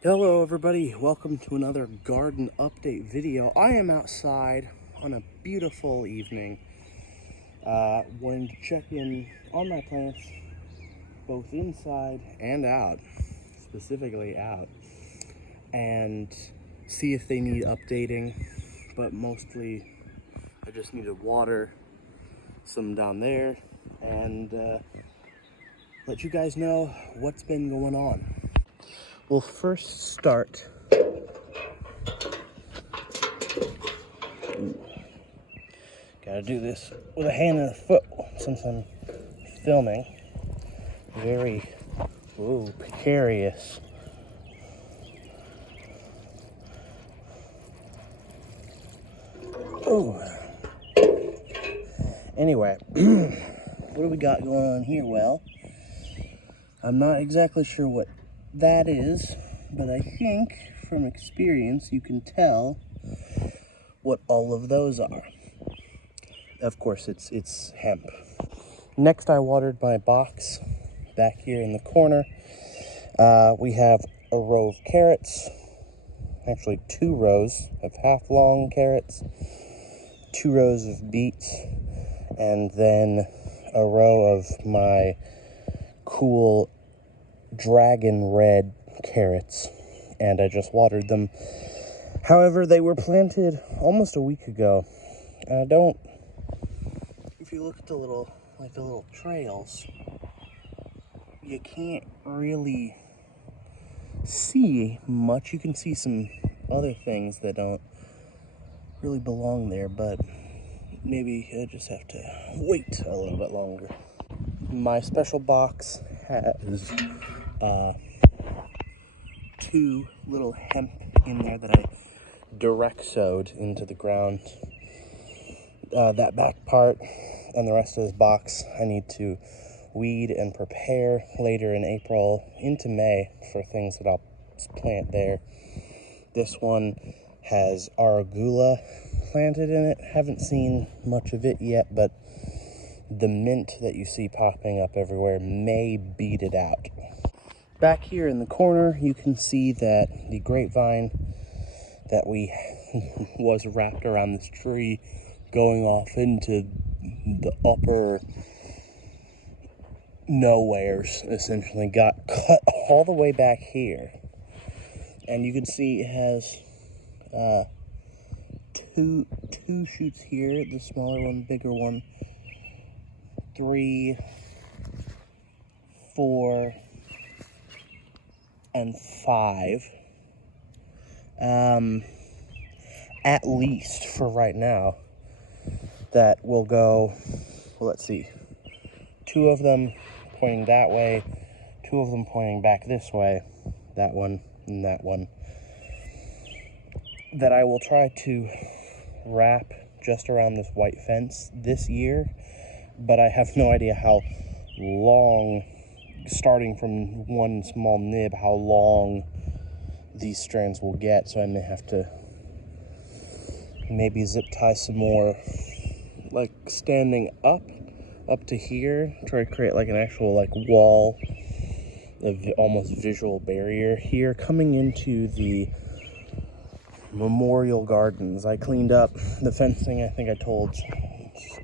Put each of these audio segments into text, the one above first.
Hello everybody, welcome to another garden update video. I am outside on a beautiful evening, wanting to check in on my plants, both inside and out, specifically out, and see if they need updating, but mostly I just need to water some down there and let you guys know what's been going on. We'll first start gotta do this with a hand and a foot since I'm filming. Very precarious. Oh. Anyway, what do we got going on here? Well, I'm not exactly sure what that is, but I think from experience you can tell what all of those are. Of course, it's hemp. Next, I watered my box back here in the corner. We have a row of carrots, actually 2 rows of half-long carrots, 2 rows of beets, and then a row of my cool dragon red carrots, and I just watered them. However, they were planted almost a week ago, and if you look at the little trails, you can't really see much. You can see some other things that don't really belong there, but maybe I just have to wait a little bit longer. My special box has 2 little hemp in there that I direct sowed into the ground. That back part and the rest of this box I need to weed and prepare later in April into May for things that I'll plant there. This one has arugula planted in it. Haven't seen much of it yet, but the mint that you see popping up everywhere may beat it out. Back here in the corner, you can see that the grapevine that was wrapped around this tree going off into the upper nowheres essentially got cut all the way back here. And you can see it has two shoots here, the smaller one, bigger one, 3, 4, and 5. At least for right now, that will go, well, let's see, 2 of them pointing that way, 2 of them pointing back this way, that one and that one, that I will try to wrap just around this white fence this year, but I have no idea how long, starting from one small nib, how long these strands will get, so I may have to maybe zip tie some more, like standing up to here, try to create like an actual like wall, almost visual barrier here coming into the Memorial Gardens. I cleaned up the fencing. I think I told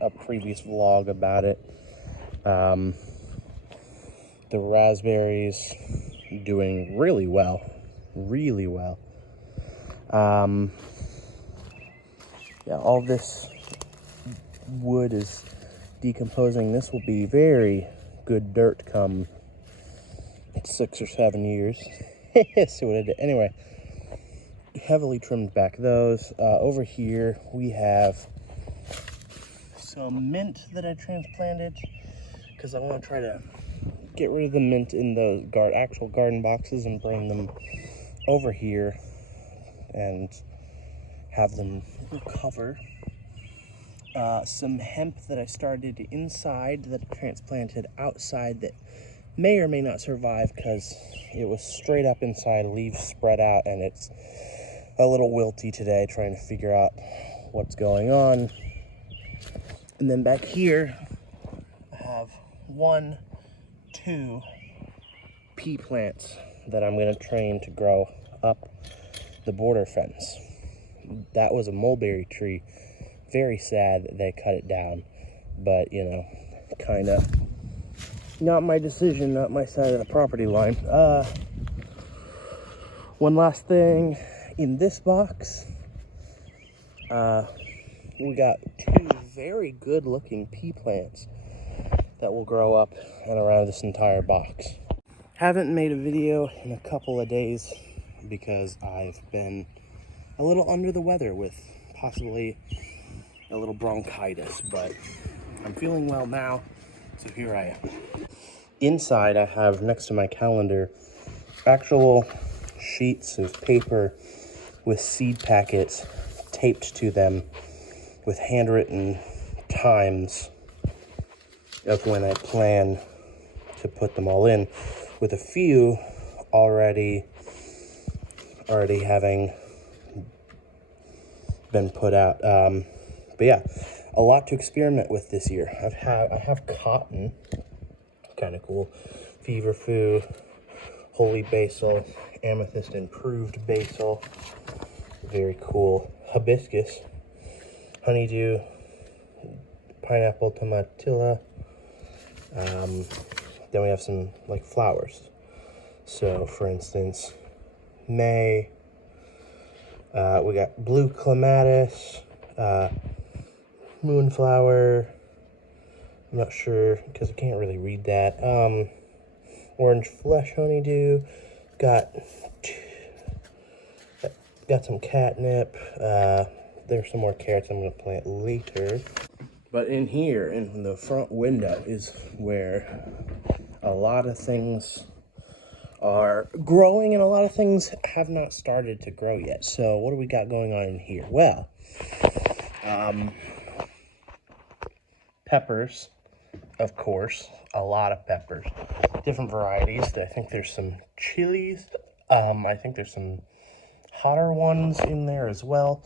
a previous vlog about it. The raspberries doing really well. Yeah, all this wood is decomposing. This will be very good dirt come 6 or 7 years. See what I did. Anyway, heavily trimmed back those. Over here we have some mint that I transplanted because I want to try to get rid of the mint in the actual garden boxes and bring them over here and have them recover. Some hemp that I started inside that I transplanted outside that may or may not survive because it was straight up inside, leaves spread out, and it's a little wilty today, trying to figure out what's going on. And then back here I have 2 pea plants that I'm going to train to grow up the border fence. That was a mulberry tree. Very sad that they cut it down, but you know, kind of not my decision, not my side of the property line. One last thing in this box, we got two very good looking pea plants that will grow up and around this entire box. Haven't made a video in a couple of days because I've been a little under the weather with possibly a little bronchitis, but I'm feeling well now, so here I am. Inside, I have next to my calendar actual sheets of paper with seed packets taped to them with handwritten times of when I plan to put them all in, with a few already having been put out. But yeah, a lot to experiment with this year. I have cotton, kind of cool, feverfew, holy basil, amethyst improved basil, very cool, hibiscus, honeydew, pineapple tomatilla. Then we have some like flowers. So for instance, May, we got blue clematis, moonflower, I'm not sure because I can't really read that, orange flesh honeydew, got some catnip, there's some more carrots I'm going to plant later. But in here, in the front window, is where a lot of things are growing and a lot of things have not started to grow yet. So what do we got going on in here? Well, peppers, of course, a lot of peppers, different varieties. I think there's some chilies. I think there's some hotter ones in there as well.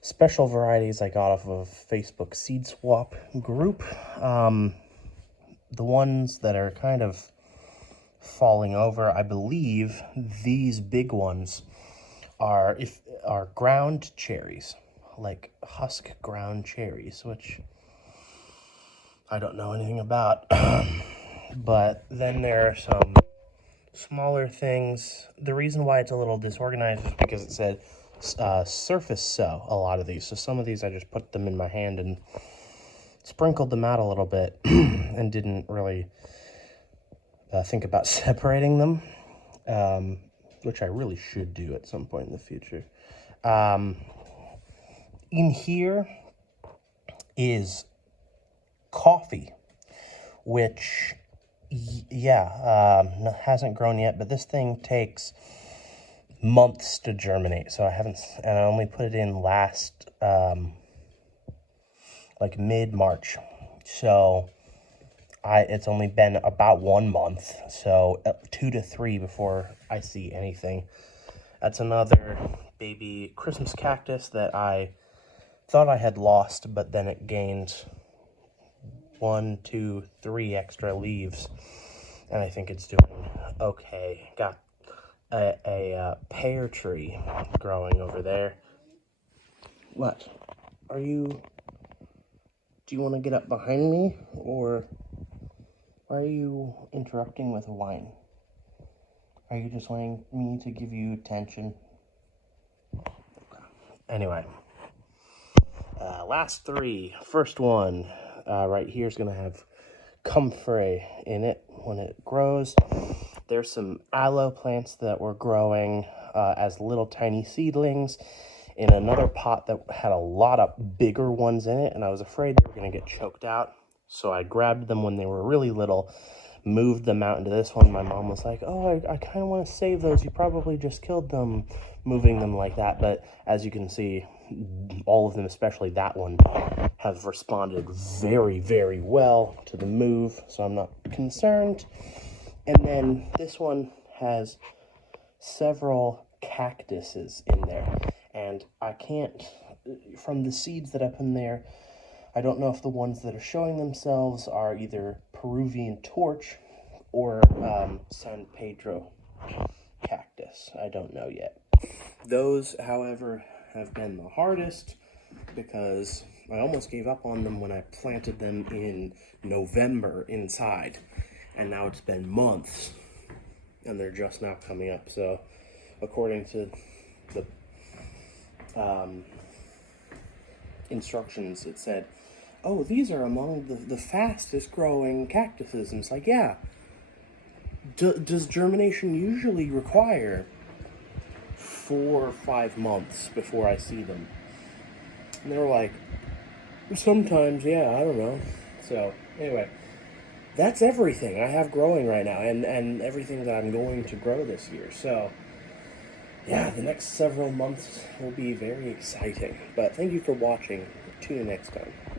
Special varieties I got off of Facebook Seed Swap group. The ones that are kind of falling over, I believe these big ones are ground cherries, like husk ground cherries, which I don't know anything about. But then there are some smaller things. The reason why it's a little disorganized is because it said surface sow, a lot of these. So some of these I just put them in my hand and sprinkled them out a little bit and didn't really think about separating them, which I really should do at some point in the future. In here is coffee, which, hasn't grown yet, but this thing takes months to germinate. So I only put it in last, like mid-March. So it's only been about 1 month, so 2 to 3 before I see anything. That's another baby Christmas cactus that I thought I had lost, but then it gained 1, 2, 3 extra leaves, and I think it's doing okay. Got a pear tree growing over there. What? Do you want to get up behind me, or why are you interrupting with wine? Are you just wanting me to give you attention? Anyway, last 3. First one right here is going to have comfrey in it when it grows. There's some aloe plants that were growing as little tiny seedlings in another pot that had a lot of bigger ones in it, and I was afraid they were going to get choked out. So I grabbed them when they were really little, moved them out into this one. My mom was like, oh, I kind of want to save those. You probably just killed them moving them like that. But as you can see, all of them, especially that one, have responded very, very well to the move. So I'm not concerned. And then this one has several cactuses in there. And I can't, from the seeds that I put in there, I don't know if the ones that are showing themselves are either Peruvian torch or San Pedro cactus. this. I don't know yet. Those, however, have been the hardest because I almost gave up on them when I planted them in November inside. And now it's been months and they're just now coming up. So according to the instructions, it said, oh, these are among the fastest growing cactuses. And it's like, yeah. Does germination usually require 4 or 5 months before I see them? And they were like, sometimes, yeah, I don't know. So, anyway, that's everything I have growing right now, and everything that I'm going to grow this year. So, yeah, the next several months will be very exciting. But thank you for watching. Tune in next time.